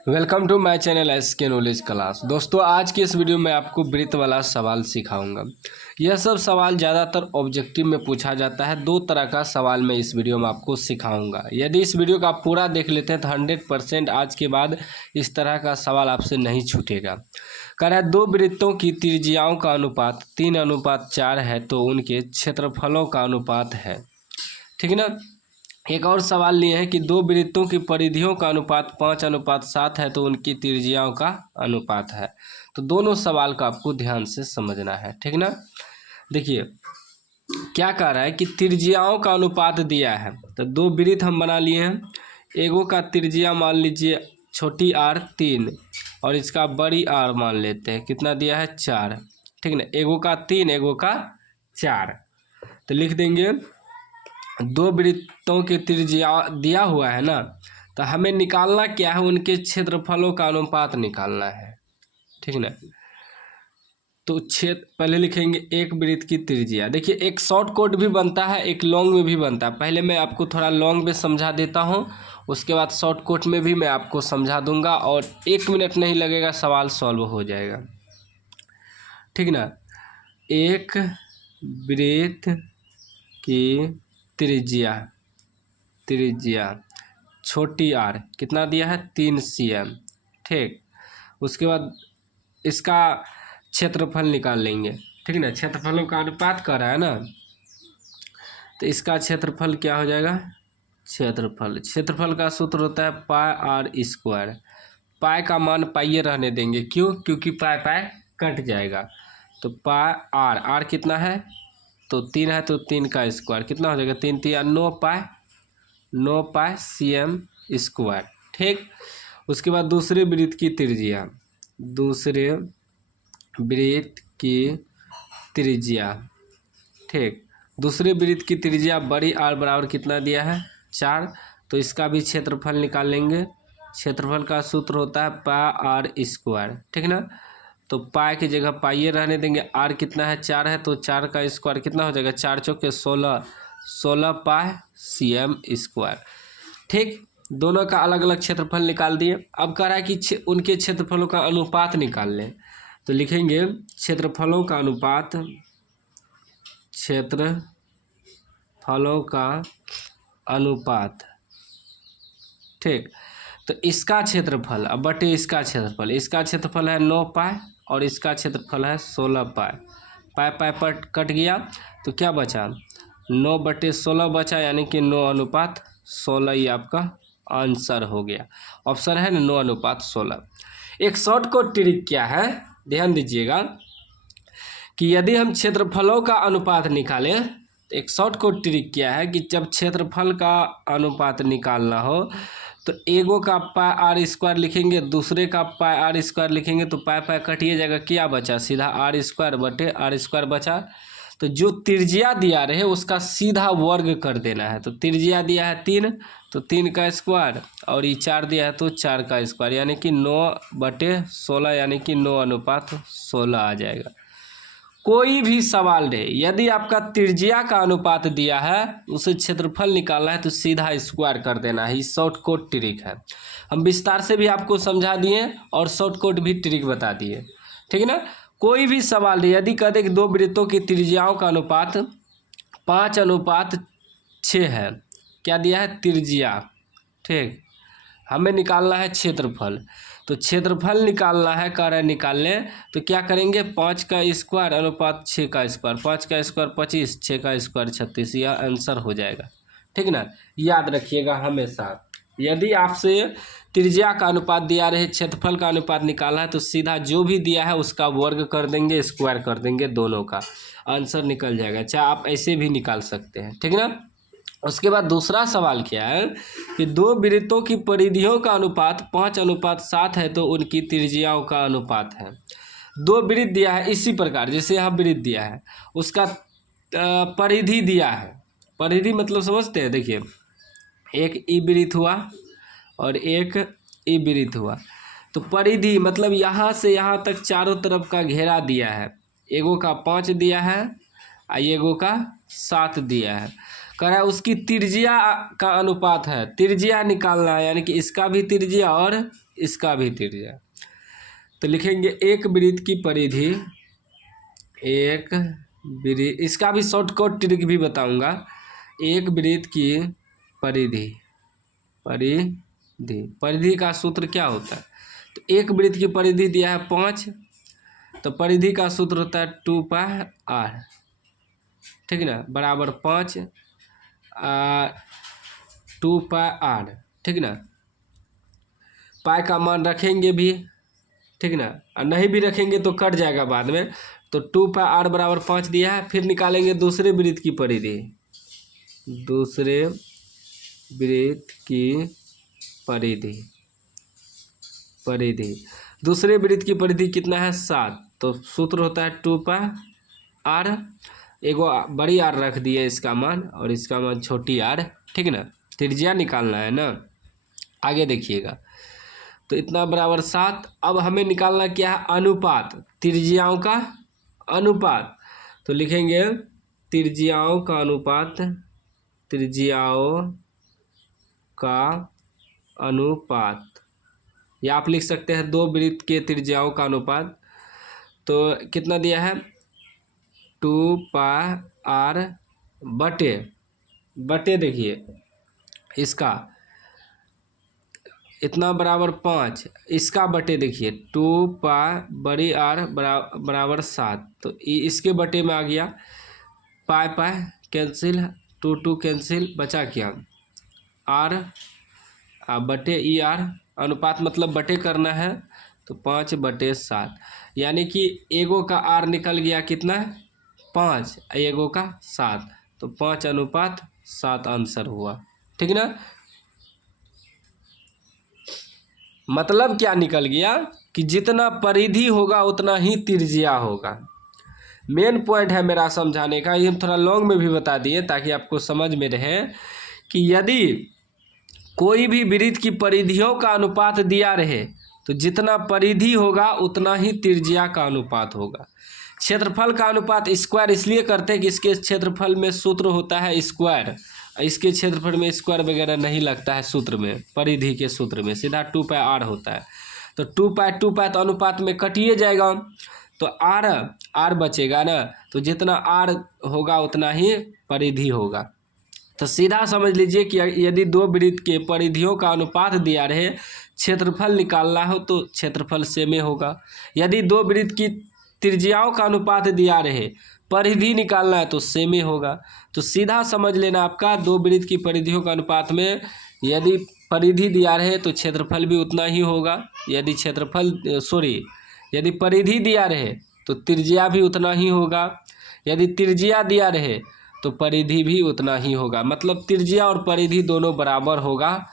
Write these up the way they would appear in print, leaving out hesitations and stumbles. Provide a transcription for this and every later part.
Welcome to my channel SK knowledge class. दोस्तों, आज की इस वीडियो में आपको वृत्त वाला सवाल सिखाऊंगा। यह सब सवाल ज़्यादातर ऑब्जेक्टिव में पूछा जाता है। दो तरह का सवाल मैं इस वीडियो में आपको सिखाऊंगा। यदि इस वीडियो का आप पूरा देख लेते हैं तो 100% आज के बाद इस तरह का सवाल आपसे नहीं छूटेगा। कह रहा है, दो वृत्तों की त्रिज्याओं का अनुपात 3:4 है तो उनके क्षेत्रफलों का अनुपात है। ठीक है ना। एक और सवाल लिए है कि दो वृत्तों की परिधियों का अनुपात 5:7 है तो उनकी त्रिज्याओं का अनुपात है। तो दोनों सवाल का आपको ध्यान से समझना है। ठीक ना। देखिए क्या कह रहा है कि त्रिज्याओं का अनुपात दिया है। तो दो वृत्त हम बना लिए हैं। एगो का त्रिज्या मान लीजिए छोटी r 3 और इसका बड़ी r मान लेते हैं। कितना दिया है 4। ठीक ना। एगो का 3 एगो का 4। तो लिख देंगे दो वृत्तों की त्रिज्या दिया हुआ है ना, तो हमें निकालना क्या है, उनके क्षेत्रफलों का अनुपात निकालना है। ठीक ना। तो पहले लिखेंगे एक वृत्त की त्रिज्या। देखिए एक शॉर्ट कोट भी बनता है, एक लॉन्ग में भी बनता है। पहले मैं आपको थोड़ा लॉन्ग में समझा देता हूँ, उसके बाद शॉर्ट कोट में भी मैं आपको समझा दूंगा और 1 मिनट नहीं लगेगा, सवाल सॉल्व हो जाएगा। ठीक ना। एक वृत्त की त्रिज्या छोटी r कितना दिया है 3 cm। ठीक। उसके बाद इसका क्षेत्रफल निकाल लेंगे। ठीक ना। क्षेत्रफलों का अनुपात कर रहा है ना, तो इसका क्षेत्रफल क्या हो जाएगा, क्षेत्रफल का सूत्र होता है πr²। पाई का मान पाइए रहने देंगे, क्यों, क्योंकि पाई कट जाएगा। तो r कितना है, तो 3 है तो 3 का स्क्वायर कितना हो जाएगा, 3 3 9 पाई cm²। ठीक। उसके बाद दूसरे वृत्त की त्रिज्या। ठीक। दूसरे वृत्त की त्रिज्या बड़ी r बराबर कितना दिया है 4। तो इसका भी क्षेत्रफल निकाल लेंगे। क्षेत्रफल का सूत्र होता है πr²। ठीक ना। तो पाई की जगह पाइए रहने देंगे। r कितना है 4 है तो 4 का स्क्वायर कितना हो जाएगा, 4 चौके 16 पाई cm²। ठीक। दोनों का अलग अलग क्षेत्रफल निकाल दिए। अब कह रहा है कि उनके क्षेत्रफलों का अनुपात निकाल लें। तो लिखेंगे क्षेत्रफलों का अनुपात। ठीक। तो इसका क्षेत्रफल अब बटे इसका क्षेत्रफल है 9 पाई और इसका क्षेत्रफल है 16 पाई। पाई पर कट गया तो क्या बचा, 9/16 बचा, यानी कि 9:16। ये आपका आंसर हो गया। ऑप्शन है ना 9:16। एक शॉर्ट कोट ट्रिक क्या है, ध्यान दीजिएगा कि यदि हम क्षेत्रफलों का अनुपात निकालें, तो एक शॉर्ट कोट ट्रिक क्या है कि जब क्षेत्रफल का अनुपात निकालना हो तो एगो का πr² लिखेंगे, दूसरे का πr² लिखेंगे, तो पाई कटिए जाएगा, क्या बचा, सीधा r² बटे r² बचा। तो जो त्रिज्या दिया रहे उसका सीधा वर्ग कर देना है। तो त्रिज्या दिया है 3 तो 3 का स्क्वायर और ये 4 दिया है तो 4 का स्क्वायर, यानी कि 9/16, यानी कि 9:16 आ जाएगा। कोई भी सवाल रहे, यदि आपका त्रिज्या का अनुपात दिया है उसे क्षेत्रफल निकालना है तो सीधा स्क्वायर कर देना है। ये शॉर्ट कोट ट्रिक है। हम विस्तार से भी आपको समझा दिए और शॉर्ट कोट भी ट्रिक बता दिए। ठीक है ना। कोई भी सवाल रहे, यदि कहते कि दो वृत्तों की त्रिज्याओं का अनुपात 5:6 है, क्या दिया है त्रिज्या। ठीक। हमें निकालना है क्षेत्रफल, तो क्षेत्रफल निकालना है, कह रहे निकालने, तो क्या करेंगे 5 का स्क्वायर अनुपात 6 का स्क्वायर, 5 का स्क्वायर 25, 6 का स्क्वायर 36, यह आंसर हो जाएगा। ठीक ना। याद रखिएगा हमेशा, यदि आपसे त्रिज्या का अनुपात दिया रहे, क्षेत्रफल का अनुपात निकालना है, तो सीधा जो भी दिया है उसका वर्ग कर देंगे, स्क्वायर कर देंगे, दोनों का आंसर निकल जाएगा। चाहे आप ऐसे भी निकाल सकते हैं। ठीक ना। उसके बाद दूसरा सवाल क्या है कि दो वृत्तों की परिधियों का अनुपात 5:7 है तो उनकी त्रिज्याओं का अनुपात है। दो वृत्त दिया है इसी प्रकार, जैसे यहाँ वृत्त दिया है उसका परिधि दिया है। परिधि मतलब समझते हैं, देखिए एक ई वृत्त हुआ और एक ई वृत्त हुआ। तो परिधि मतलब यहाँ से यहाँ तक चारों तरफ का घेरा दिया है। एगो का 5 दिया है और एगो का 7 दिया है। कह रहा है उसकी त्रिज्या का अनुपात है, त्रिज्या निकालना है, यानी कि इसका भी त्रिज्या और इसका भी त्रिज्या। तो लिखेंगे एक वृत्त की परिधि, एक वृत्त, इसका भी शॉर्टकट ट्रिक भी बताऊंगा। एक वृत्त की परिधि, परिधि का सूत्र क्या होता है? तो एक वृत्त की परिधि दिया है 5, तो परिधि का सूत्र होता है 2πr, ठीक ना, बराबर 5 2πr, ठीक ना। पाई का मान रखेंगे भी, ठीक ना, और नहीं भी रखेंगे तो कट जाएगा बाद में। तो 2πr बराबर 5 दिया है। फिर निकालेंगे दूसरे वृत्त की परिधि, दूसरे वृत्त की परिधि, दूसरे वृत्त की परिधि कितना है 7, तो सूत्र होता है 2πr, एगो बड़ी आर रख दिए इसका मान और इसका मान छोटी आर, ठीक ना। त्रिज्या निकालना है ना, आगे देखिएगा। तो इतना बराबर 7। अब हमें निकालना क्या है? अनुपात, त्रिज्याओं का अनुपात। तो लिखेंगे त्रिज्याओं का अनुपात, त्रिज्याओं का अनुपात, या आप लिख सकते हैं दो वृत्त के त्रिज्याओं का अनुपात। तो कितना दिया है? 2πr बटे देखिए इसका इतना बराबर 5, इसका बटे देखिए 2π बड़ी आर बराबर 7, तो इसके बटे में आ गया, पाई कैंसिल, 2 कैंसिल, बचा क्या? आर बटे ई आर, अनुपात मतलब बटे करना है, तो 5/7, यानी कि एगो का आर निकल गया कितना? 5, एगो का 7, तो 5:7 आंसर हुआ, ठीक ना। मतलब क्या निकल गया कि जितना परिधि होगा उतना ही त्रिज्या होगा। मेन पॉइंट है मेरा समझाने का, ये हम थोड़ा लॉन्ग में भी बता दिए ताकि आपको समझ में रहे कि यदि कोई भी वृत्त की परिधियों का अनुपात दिया रहे तो जितना परिधि होगा उतना ही त्रिज्या का अनुपात होगा। क्षेत्रफल का अनुपात स्क्वायर इसलिए करते हैं कि इसके क्षेत्रफल में सूत्र होता है स्क्वायर, इसके क्षेत्रफल में स्क्वायर वगैरह नहीं लगता है सूत्र में, परिधि के सूत्र में सीधा 2πr होता है। तो 2π तो अनुपात में कटिए जाएगा, तो आर बचेगा ना, तो जितना आर होगा उतना ही परिधि होगा। तो सीधा समझ लीजिए कि यदि दो वृत्त के परिधियों का अनुपात दिया रहे, क्षेत्रफल निकालना हो तो क्षेत्रफल सेमे होगा। यदि दो वृत्त की त्रिज्याओं का अनुपात दिया रहे, परिधि निकालना है तो सेमे होगा। तो सीधा समझ लेना आपका, दो वृत्त की परिधियों का अनुपात में यदि परिधि दिया रहे तो क्षेत्रफल भी उतना ही होगा, यदि परिधि दिया रहे तो त्रिज्या भी उतना ही होगा, यदि त्रिज्या दिया रहे तो परिधि भी उतना ही होगा। मतलब त्रिज्या और परिधि दोनों बराबर होगा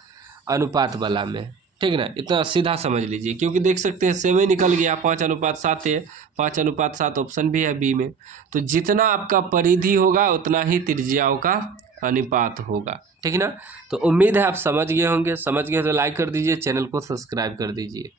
अनुपात वाला में, ठीक ना। इतना सीधा समझ लीजिए, क्योंकि देख सकते हैं सेम ही निकल गया, 5:7 है, 5:7 ऑप्शन भी है बी में। तो जितना आपका परिधि होगा उतना ही त्रिज्याओं का अनुपात होगा, ठीक ना। तो उम्मीद है आप समझ गए होंगे, समझ गए तो लाइक कर दीजिए, चैनल को सब्सक्राइब कर दीजिए।